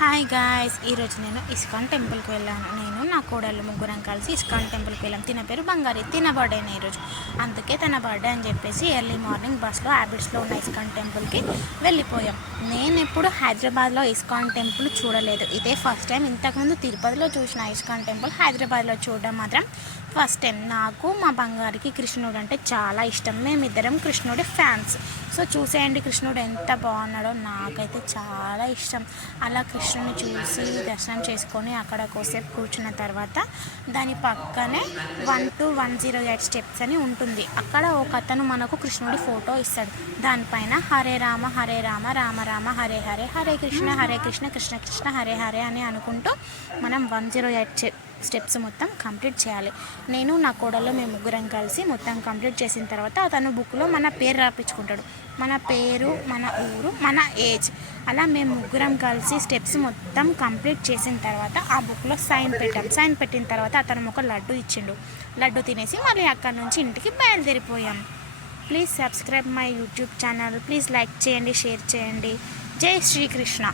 Hi guys, ఈరోజు నేను ISKCON టెంపుల్కి వెళ్ళాను. నేను నా కోడళ్ళు ముగ్గురం కలిసి ఇస్కాన్ టెంపుల్కి వెళ్ళాం. తిన పేరు బంగారి, తిన బర్త్డేనే ఈరోజు. అందుకే తన బర్త్డే అని చెప్పేసి ఎర్లీ మార్నింగ్ బస్లో హ్యాబిట్స్లో ఉన్న ఇస్కాన్ టెంపుల్కి వెళ్ళిపోయాం. నేను ఎప్పుడు హైదరాబాద్లో ఇస్కాన్ టెంపుల్ చూడలేదు, ఇదే ఫస్ట్ టైం. ఇంతకుముందు తిరుపతిలో చూసిన ఇస్కాన్ టెంపుల్, హైదరాబాద్లో చూడడం మాత్రం ఫస్ట్ టైం. నాకు మా బంగారికి కృష్ణుడు అంటే చాలా ఇష్టం. మేమిద్దరం కృష్ణుడి ఫ్యాన్స్. సో చూసేయండి కృష్ణుడు ఎంత బాగున్నాడో, నాకైతే చాలా ఇష్టం. అలా కృష్ణుని చూసి దర్శనం చేసుకొని అక్కడ కోసేపు కూర్చున్న తర్వాత దాని పక్కనే 12108 స్టెప్స్ అని ఉంటుంది. అక్కడ ఒక అతను మనకు కృష్ణుడి ఫోటో ఇస్తాడు. దానిపైన హరే రామ రామ రామ హరే హరే, హరే కృష్ణ కృష్ణ కృష్ణ హరే హరే అని అనుకుంటూ మనం 108 స్టెప్స్ మొత్తం కంప్లీట్ చేయాలి. నేను నా కోడల్లో మేము ముగ్గురం కలిసి మొత్తం కంప్లీట్ చేసిన తర్వాత అతను బుక్లో మన పేరు రాపించుకుంటాడు. మన పేరు, మన ఊరు, మన ఏజ్, అలా మేము ముగ్గురం కలిసి స్టెప్స్ మొత్తం కంప్లీట్ చేసిన తర్వాత ఆ బుక్లో సైన్ పెట్టాం. సైన్ పెట్టిన తర్వాత అతను ఒక లడ్డు ఇచ్చిండు. లడ్డు తినేసి మళ్ళీ అక్కడ నుంచి ఇంటికి బయలుదేరిపోయాం. Please subscribe my YouTube channel. Please like చేయండి, షేర్ చేయండి. జై శ్రీకృష్ణ.